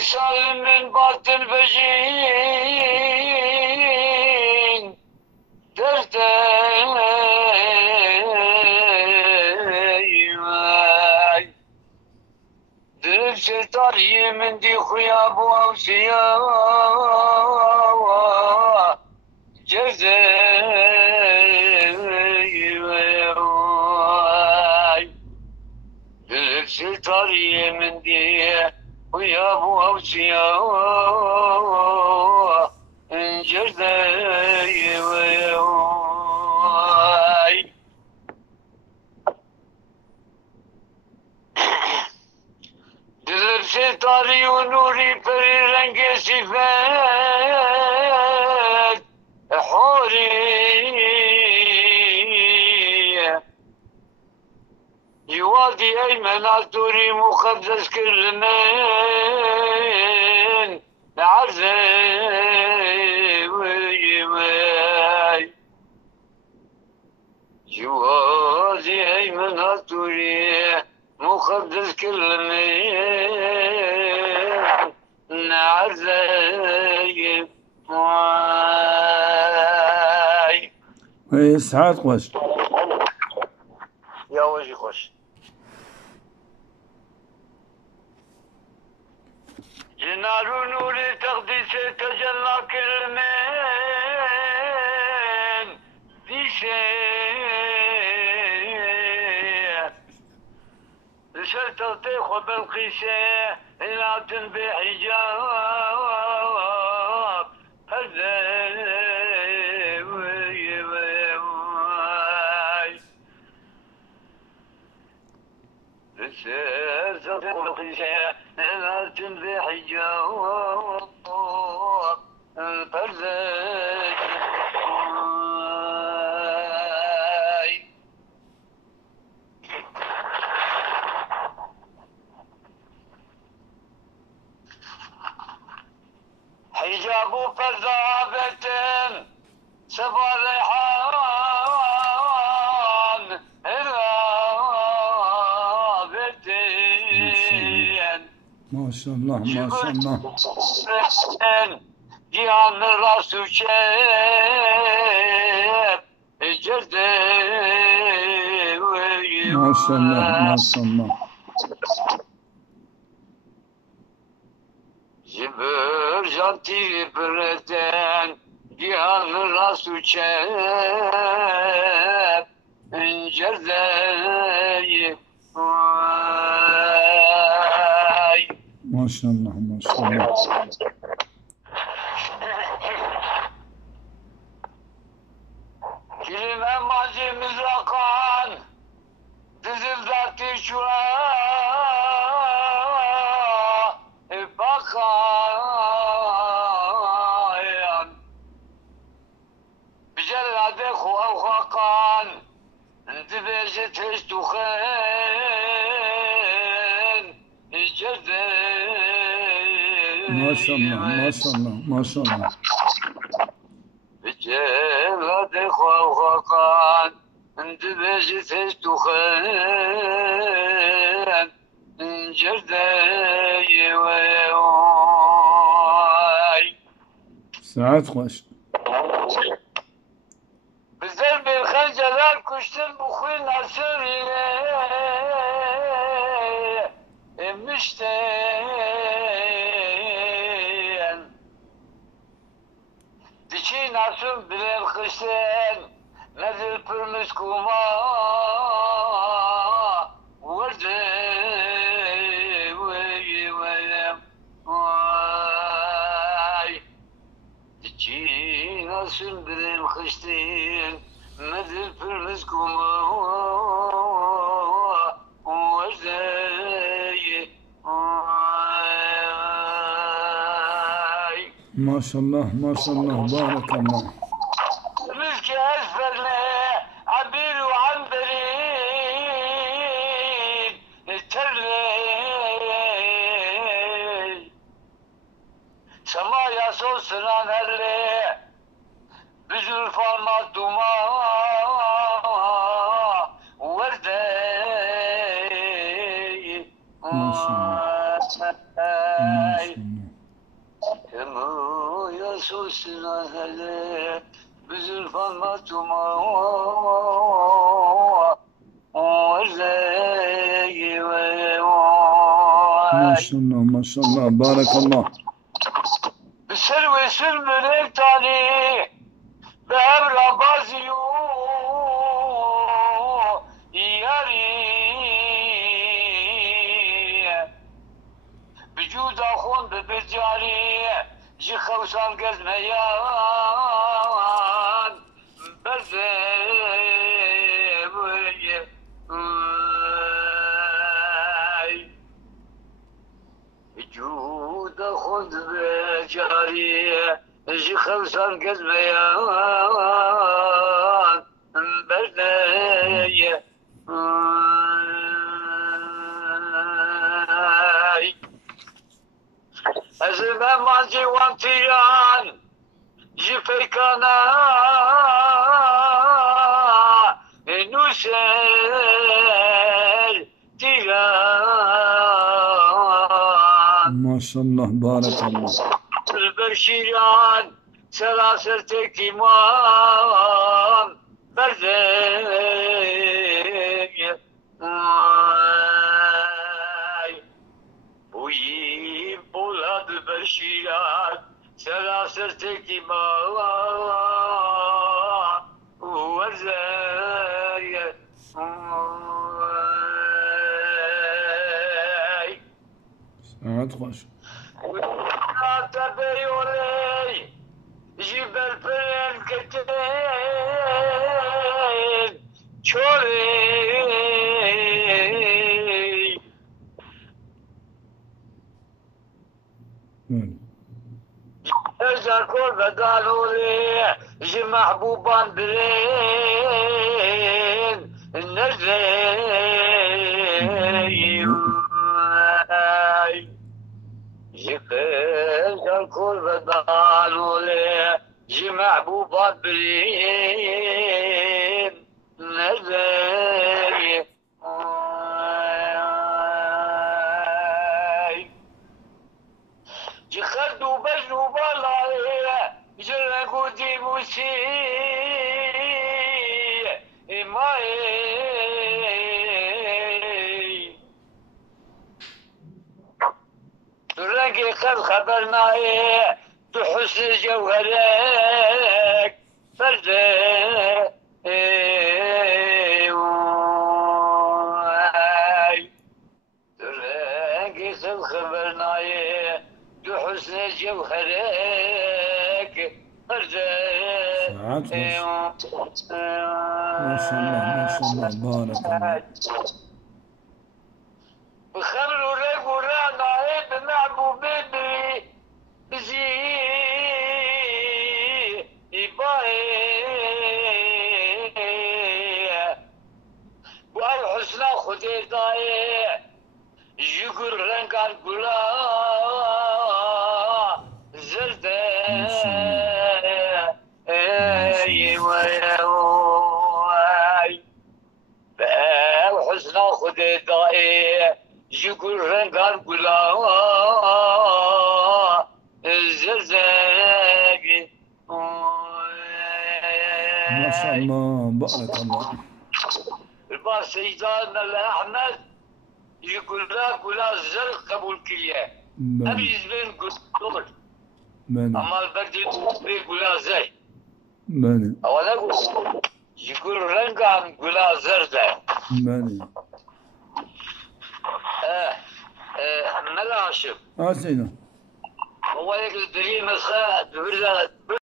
سالم من باطل بجين درداي درب ستاري من دي خياب ووسيا جزاي درب ستاري من دي خياب ووسيا دلب ستاری و نوری پری رنگ صفات حوری يوادي أيمن الدوري مقدس كل من عزاوي يوادي أيمن الدوري مقدس كل من عزاوي سعاد خوش يا وجهي خوش جنار نور تقديس تجلى كل من في شيء لشر تغطيخ وبالقيسة لا تنبي حجاب لشر تغطيخ وبالقيسة لا تنبي حجاب حجاب فذابة سبع ريحان هرابتين ما شاء الله ما شاء الله جيان الراس وشيب الجردي ما شاء الله ما شاء الله جبر جانتي بردن جيان الراس وشيب الجردي ما شاء الله ما شاء الله كلمة ماضي مزرقان تزل ذاتي شوان بقايا بجلد اخو او خاقان انت بيجت هشتوخين الجردي ما شاء الله ما شاء الله ما شاء الله بجلد اخو او خاقان انت بيجت هشتوخين الجردي سعاد خوش بزرب الخنجرات كشتن بخوي ناصر مشتين دشي ناصر بلال خشتين نزل برمسكوما وردي دشي ناصر بلال خشتين نزل برمسكوما ما شاء الله ما شاء الله بارك الله رزقي أسفل عبير وعنبرين الترلي سمايا صوصنا نرلي بزول فالمات دوما وردي ما شاء الله Kemu yasusuna hele büzülfan matuma orzeyi ve maşallah maşallah barakallah. Servesil melek tani ve emra baziyu yari vücuda khun bebecari ji khawsan gezmeyan berze vücuda khun bebecari ji khawsan gezmeyan berze Ezime manci wantiyan jifeykana nusel tiyan Maşallah barakallah. Berşiran selaser tekimam berzey bu yim buladı berşiran selaser tekimam berzey Saat hoş. Tabeyorey jibel peren keten çorey Böyle. Ercan kol ve dalole ji mahbuban bilen nerey Ercan kol ve dalole ji mahbuban bilen nerey جخد وبجن وبالله جرق ودي موسي ماي ترقي خد خبرنا تحس جوهرك فرده ترقي خد خبرنا حسن جوهرك فرده Saat hoş. Maşallah maşallah barakallah. بخمر ورق ورانا بمعبوب بزي إباي وأو حسنا خدي داي يقول رنقان قلا زرده وحسنا خدي داي يقول رنقان قلا زرده Maşallah barakallah. الباس سيدنا الأحمد يقول لا قلا زر قبول كليه Ben, أبي يزبين قلت ben, أما البرد يقول لا زي ben, أولا يقول رنقان قلا زرده ben. ملاشم Asena. هو يقول دريم الخاء